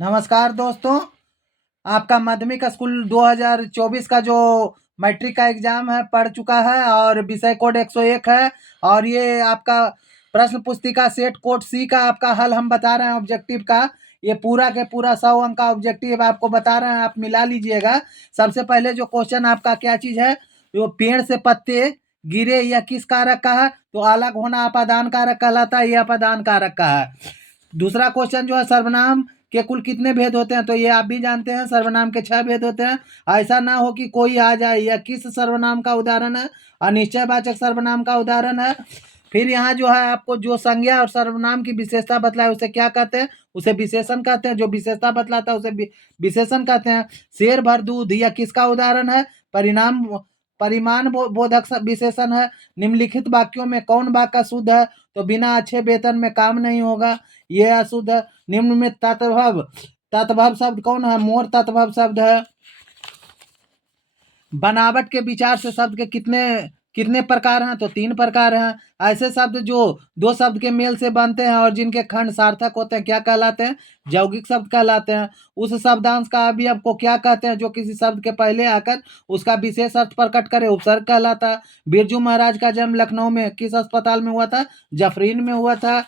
नमस्कार दोस्तों। आपका माध्यमिक स्कूल 2024 का जो मैट्रिक का एग्जाम है पढ़ चुका है और विषय कोड 101 है। और ये आपका प्रश्न पुस्तिका सेट कोड सी का आपका हल हम बता रहे हैं ऑब्जेक्टिव का। ये पूरा के पूरा 100 अंक का ऑब्जेक्टिव आपको बता रहे हैं, आप मिला लीजिएगा। सबसे पहले जो क्वेश्चन आपका क्या चीज है, जो पेड़ से पत्ते गिरे यह किस कारक का है, तो अलग होना अपादान कारक कहलाता है, ये अपादान कारक का है। दूसरा क्वेश्चन जो है, सर्वनाम के कुल कितने भेद होते हैं, तो ये आप भी जानते हैं, सर्वनाम के 6 भेद होते हैं। ऐसा ना हो कि कोई आ जाए, यह किस सर्वनाम का उदाहरण है, अनिश्चयवाचक सर्वनाम का उदाहरण है। फिर यहाँ जो है आपको जो संज्ञा और सर्वनाम की विशेषता बतलाए उसे क्या कहते हैं, उसे विशेषण कहते हैं। जो विशेषता बतलाता है उसे विशेषण कहते हैं। शेर भर दूध यह किसका उदाहरण है, परिणाम परिमाण बोधक विशेषण है। निम्नलिखित वाक्यों में कौन वाक्य शुद्ध है, तो बिना अच्छे वेतन में काम नहीं होगा, यह अशुद्ध है। निम्न में तत्भव तत्भव शब्द कौन है, मोर तत्भव शब्द है। बनावट के विचार से शब्द के कितने कितने प्रकार हैं, तो 3 प्रकार हैं। ऐसे शब्द जो 2 शब्द के मेल से बनते हैं और जिनके खंड सार्थक होते हैं क्या कहलाते हैं, यौगिक शब्द कहलाते हैं। उस शब्दांश का अवयव को क्या कहते हैं, जो किसी शब्द के पहले आकर उसका विशेष अर्थ प्रकट करे, उपसर्ग कहलाता है। बिरजू महाराज का जन्म लखनऊ में किस अस्पताल में हुआ था, जफरीन में हुआ था।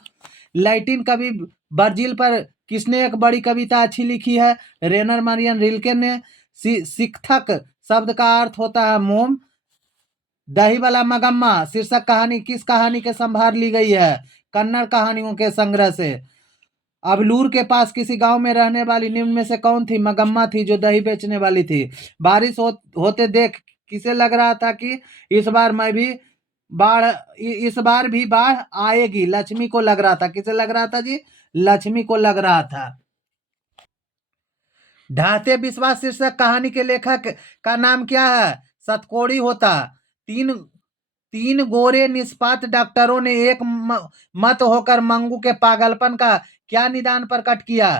लैटिन कवि वर्जिल पर किसने एक बड़ी कविता अच्छी लिखी है, रेनर मरियन रिल्के ने। शिक्षक शब्द का अर्थ होता है मोम। दही वाला मगम्मा शीर्षक कहानी किस कहानी के संभार ली गई है, कन्नड़ कहानियों के संग्रह से। अबलूर के पास किसी गांव में रहने वाली निम्न में से कौन थी, मगम्मा थी जो दही बेचने वाली थी। बारिश होते देख किसे लग रहा था कि इस बार मैं भी बाढ़ इस बार भी बाढ़ आएगी, लक्ष्मी को लग रहा था। किसे लग रहा था जी, लक्ष्मी को लग रहा था। ढाते विश्वास शीर्षक कहानी के लेखक का नाम क्या है, सतकोड़ी होता। तीन तीन गोरे निष्पात डॉक्टरों ने एक मत होकर मंगू के पागलपन का क्या निदान प्रकट किया,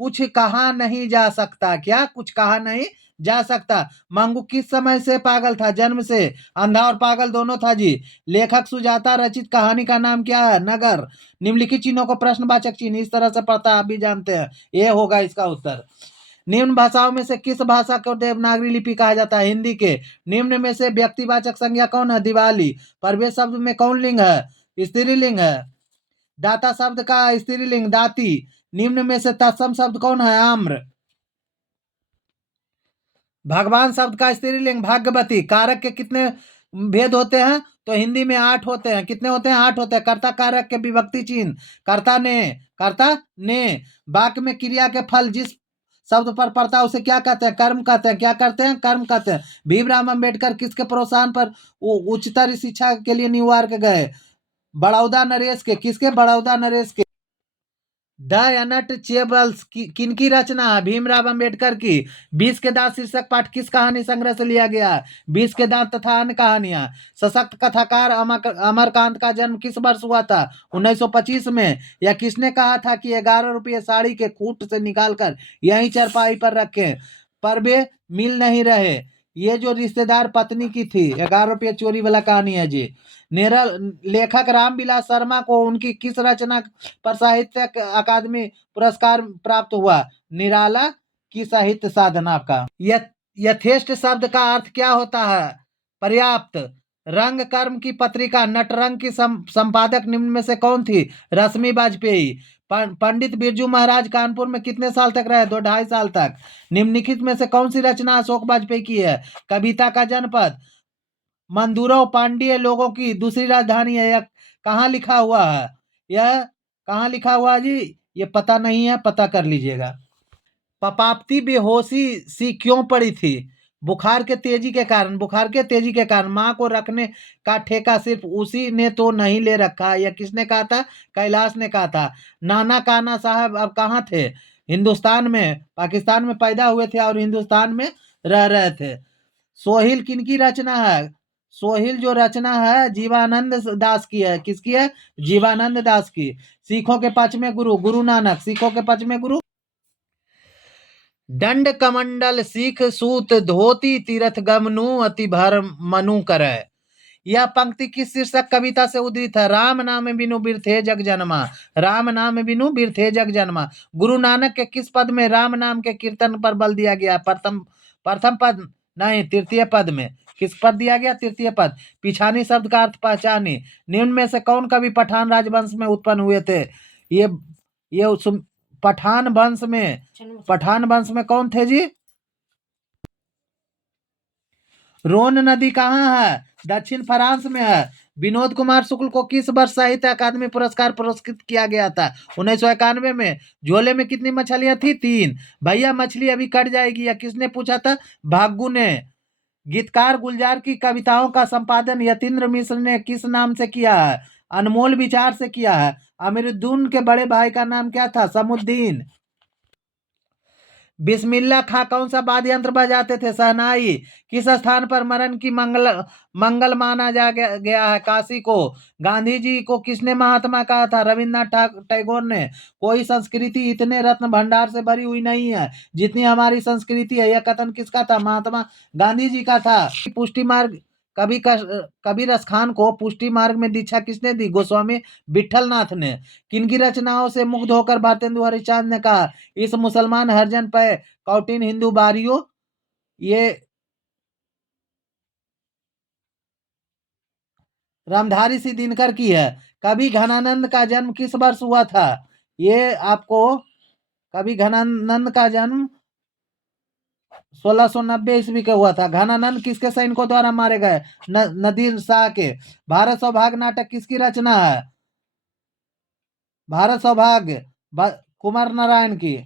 कुछ कहा नहीं जा सकता। क्या कुछ कहा नहीं जा सकता। मंगू किस समय से पागल था, जन्म से। अंधा और पागल दोनों था जी। लेखक सुजाता रचित कहानी का नाम क्या है, नगर। निम्नलिखित चिन्हों को प्रश्नवाचक चिन्ह इस तरह से पढ़ता आप भी जानते हैं, ये होगा इसका उत्तर। निम्न भाषाओं में से किस भाषा को देवनागरी लिपि कहा जाता है, हिंदी के। निम्न में से व्यक्तिवाचक संज्ञा कौन है, दिवाली। प्रवेश शब्द में कौन लिंग है, स्त्रीलिंग है। दाता शब्द का स्त्रीलिंग दाती। निम्न में से तत्सम शब्द कौन है, आम्र। भगवान शब्द का स्त्रीलिंग भाग्यवती। कारक के कितने भेद होते हैं, तो हिंदी में 8 होते हैं। कितने होते हैं, 8 होते हैं। कर्ता कारक के विभक्ति चिन्ह, कर्ता ने। वाक्य में क्रिया के फल जिस शब्द पर पड़ता है उसे क्या कहते हैं, कर्म कहते हैं। क्या करते हैं, कर्म कहते हैं। भीमराव अम्बेडकर किसके प्रोत्साहन पर उच्चतर शिक्षा के लिए न्यूयॉर्क गए, बड़ौदा नरेश के। किसके, बड़ौदा नरेश के। द अनटचेबल्स किनकी रचना है, भीमराव अंबेडकर की। 20 के दांत शीर्षक पाठ किस कहानी संग्रह से लिया गया है, 20 के दांत तथा अन्य कहानियां। सशक्त कथाकार अमरकांत का जन्म किस वर्ष हुआ था, 1925 में। यह किसने कहा था कि 11 रुपये साड़ी के खूट से निकालकर यहीं चरपाई पर रखें, पर वे मिल नहीं रहे। ये जो रिश्तेदार पत्नी की थी, 11 रुपये चोरी वाला कहानी है जी। लेखक रामविलास शर्मा को उनकी किस रचना पर साहित्य अकादमी पुरस्कार प्राप्त हुआ, निराला की साहित्य साधना का। यथेष्ट शब्द का अर्थ क्या होता है, पर्याप्त। रंग कर्म की पत्रिका नटरंग की संपादक निम्न में से कौन थी, रश्मि वाजपेयी। पंडित बिरजू महाराज कानपुर में कितने साल तक रहे, 2-2.5 साल तक। निम्नलिखित में से कौन सी रचना अशोक वाजपेयी की है, कविता का जनपद। मंदुरव पांड्य लोगों की दूसरी राजधानी है, यह कहाँ लिखा हुआ है, यह कहाँ लिखा हुआ है जी, ये पता नहीं है, पता कर लीजिएगा। पपाप्ती बेहोशी सी क्यों पड़ी थी, बुखार के तेजी के कारण। माँ को रखने का ठेका सिर्फ उसी ने तो नहीं ले रखा, यह किसने कहा था, कैलाश ने कहा था। नाना काना साहब अब कहाँ थे, हिंदुस्तान में। पाकिस्तान में पैदा हुए थे और हिंदुस्तान में रह रहे थे। सोहिल किनकी रचना है, सोहिल जो रचना है जीवानंद दास की है। किसकी है, जीवानंद दास की। सिखों के 5वें गुरु, गुरु नानक। सिखों के 5वें गुरु। दंड कमंडल सिख सूत धोती तीर्थ गमनु अति भर मनु करे। यह पंक्ति किस शीर्षक कविता से उद्धृत है? राम नाम बिनु बिरथे जग जन्मा, राम नाम बिनु बिरथे जग जन्मा। गुरु नानक के किस पद में राम नाम के कीर्तन पर बल दिया गया? प्रथम प्रथम पद नहीं, तृतीय पद में। किस पद दिया गया? तृतीय पद। पिछानी शब्द का अर्थ पहचानी। निम्न में से कौन कवि पठान राजवंश में उत्पन्न हुए थे? ये पठान वंश में कौन थे जी? रोन नदी कहाँ है? दक्षिण फ्रांस में है। विनोद कुमार शुक्ल को किस वर्ष साहित्य अकादमी पुरस्कार पुरस्कृत किया गया था? 1991 में। झोले में कितनी मछलियां थी? 3। भैया मछली अभी कट जाएगी, या किसने पूछा था? भाग्गू ने। गीतकार गुलजार की कविताओं का संपादन यतीन्द्र मिश्र ने किस नाम से किया है? अनमोल विचार से किया है। अमीरुद्दीन के बड़े भाई का नाम क्या था? समुद्दीन। बिस्मिल्लाह खां कौन सा वाद्य यंत्र बजाते थे? शहनाई। किस स्थान पर मरण की मंगल माना गया है? काशी को। गांधी जी को किसने महात्मा कहा था? रविन्द्रनाथ टैगोर ने। कोई संस्कृति इतने रत्न भंडार से भरी हुई नहीं है जितनी हमारी संस्कृति है। यह कथन किसका था? महात्मा गांधी जी का था। पुष्टि मार्ग कबीर खान को पुष्टि मार्ग में दीक्षा किसने दी? गोस्वामी विठलनाथ ने। किनकी रचनाओं से मुग्ध होकर भारतेंदु हरिश्चंद्र ने कहा, इस मुसलमान हरजन पे कौटिन हिंदू बारियो? ये रामधारी सिंह दिनकर की है। कवि घनानंद का जन्म किस वर्ष हुआ था? ये आपको कवि घनानंद का जन्म 1690 ईस्वी का हुआ था। घनानंद किसके सैनिकों द्वारा मारे गए? नदीर शाह के। भारत सौभाग्य नाटक किसकी रचना है? भारत सौभाग्य कुमार नारायण की।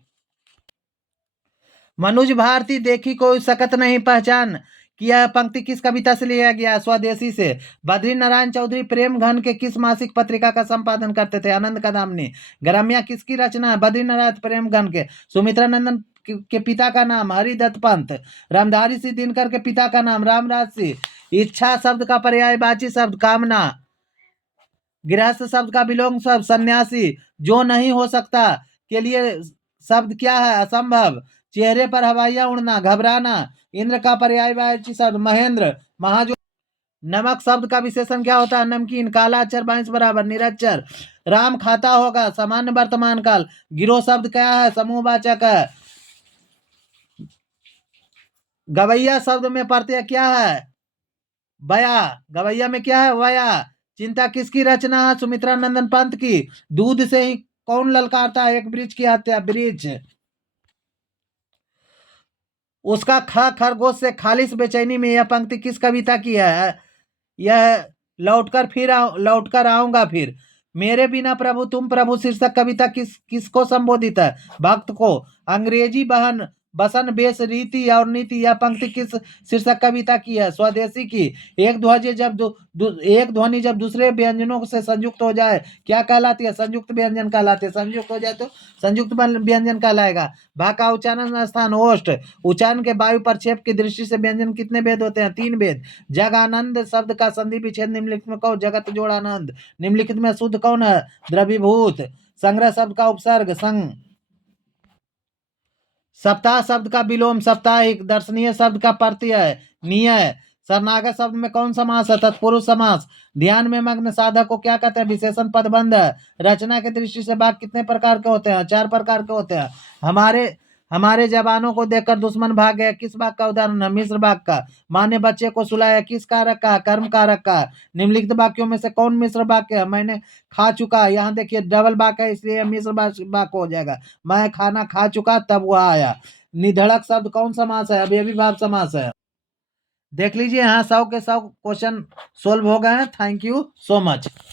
मनुज भारती देखी कोई सकत नहीं पहचान कि यह पंक्ति किस कविता से लिया गया? स्वदेशी से। बद्री नारायण चौधरी प्रेम घन के किस मासिक पत्रिका का संपादन करते थे? आनंद कदामनी। ग्राम्या किसकी रचना है? बद्री नारायण प्रेम घन के। सुमित्रा नंदन के पिता का नाम? हरिदत्त पंत। रामधारी सिंह दिनकर के पिता का नाम? रामराज सिंह। इच्छा शब्द का पर्यायवाची शब्द? कामना। गृहस्थ शब्द का विलोम शब्द? सन्यासी। जो नहीं हो सकता के लिए शब्द क्या है? असंभव। चेहरे पर हवाइयां उड़ना? घबराना। इंद्र का पर्यायवाची शब्द? महेंद्र। महाजो। नमक शब्द का विशेषण क्या होता है? नमकीन। काला अक्षर 22 बराबर निरक्षर। राम खाता होगा? सामान्य वर्तमान काल। गिरोह शब्द क्या है? समूहवाचक है। गवैया शब्द में प्रत्यय क्या है? बया। गवैया में क्या है? वया। चिंता किसकी रचना है? सुमित्रा नंदन पंत की। दूध से ही कौन ललकारता है? एक वृक्ष की हत्या? वृक्ष। उसका खरगोश से खालिश बेचैनी में यह पंक्ति किस कविता की है? यह लौटकर आऊंगा फिर। मेरे बिना प्रभु तुम प्रभु शीर्षक कविता किसको संबोधित है? भक्त को। अंग्रेजी बसन बेस रीति और नीति यह पंक्ति किस शीर्षक कविता की है? स्वदेशी की। एक ध्वनि जब दूसरे व्यंजनों से संयुक्त हो जाए क्या कहलाती है? संयुक्त व्यंजन कहलाती है। संयुक्त हो जाए तो संयुक्त व्यंजन कहलाएगा। भा का उच्चारण स्थान ओष्ठ। उच्चारण के वायु प्रक्षेप की दृष्टि से व्यंजन कितने भेद होते हैं? 3 भेद। जग आनंद शब्द का संधि विच्छेद निम्नलिखित में कौन? जगत जोड़ आनंद। निम्नलिखित में शुद्ध कौन है? द्रवीभूत। संग्रह शब्द का उपसर्ग? संग। सप्ताह शब्द का विलोम? साप्ताहिक। दर्शनीय शब्द का प्रत्यय? नियय। शरणागत शब्द में कौन समास है? तत्पुरुष समास। ध्यान में मग्न साधक को क्या कहते हैं? विशेषण पदबंध है। रचना की दृष्टि से वाक्य कितने प्रकार के होते हैं? 4 प्रकार के होते हैं। हमारे जवानों को देखकर दुश्मन भाग गया किस वाक्य का उदाहरण है? मिश्र वाक्य का। माँ ने बच्चे को सुलाया किस कारक का? कर्म कारक का। निम्नलिखित वाक्यों में से कौन मिश्र वाक्य है? मैंने खा चुका। यहाँ देखिए डबल वाक्य है इसलिए मिश्र वाक्य हो जाएगा। मैं खाना खा चुका तब वह आया। निधड़क शब्द कौन समास है? अवयवी भाव समास है। देख लीजिए यहाँ 100 के 100 क्वेश्चन सोल्व हो गए हैं। Thank you so much.